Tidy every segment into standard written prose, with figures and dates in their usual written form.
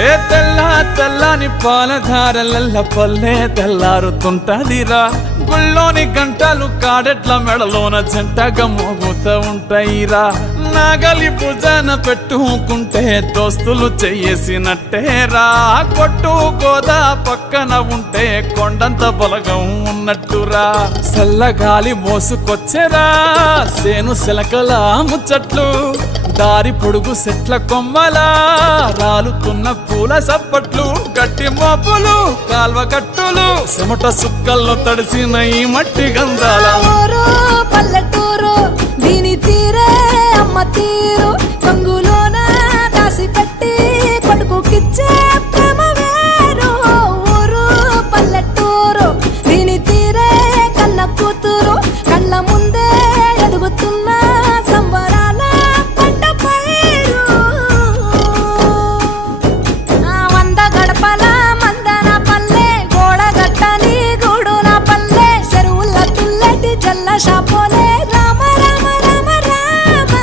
ఏ తెల్లని పాలధారలల్ల పల్లె తెల్లారుతుంటదిరా. గుళ్ళోని గంటలు కాడెట్ల మెడలోన జంటగా మోగుతూ ఉంటాయిరా. నాగలి భుజాన పెట్టుకుంటే దోస్తులు చెయ్యేసినట్టేరా. కొట్టు గోదా పక్కన ఉంటే కొండంత బలగం ఉన్నట్టురా. చల్లగాలి మోసుకొచ్చెరా సేను శిలకల ముచ్చట్లు. దారి పొడుగు చెట్ల కొమ్మలా రాలుతున్న పూల సప్పట్లు. గట్టి మోపులు కాల్వ కట్టులు చెమట సుక్కల్లో తడిసిన ఈ మట్టి గంధాల పల్లెటూరు దీని తీరే అమ్మ తీరు. కంగులోన దాసి పెట్టి కొడుకుకిచ్చే ప్రేమ వేరు. ఊరు పల్లెటూరు దీని తీరే కన్న కూతురు. కళ్ళ ముందే ఎదుగుతున్న సంబరాల పంట పైరు. వంద గడపల మందన పల్లె గోడగట్టని గూడున పల్లె. చెరువుల తుల్లటి జల్ల షాపోలే రామ రామ రామ రామ.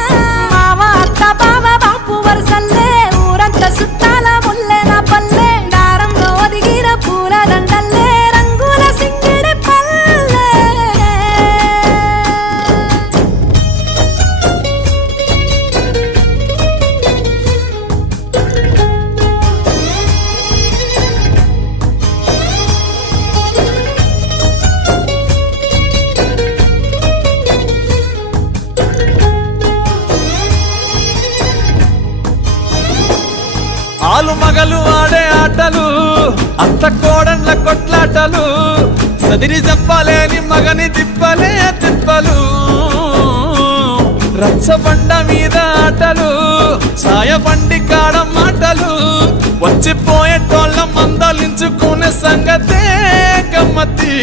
మావ అత్త బావ బాపు వరసల్లే ఊరంత సుట్టాల ముల్లెన పల్లె. దారంలో ఒదిగిన పూల దండల్లే రంగుల సింగిడి పల్లె. ఆలు మగలు ఆడే ఆటలు అత్త కోడళ్ళ కొట్లాటలు. సదిరి చెప్పలేని మగని తిప్పలే తిప్పలు. రచ్చబండ మీద ఆటలు ఛాయ బండి కాడ మాటలు. వచ్చిపోయేటోళ్ళ మందలించుకునే సంగతే గమ్మతి.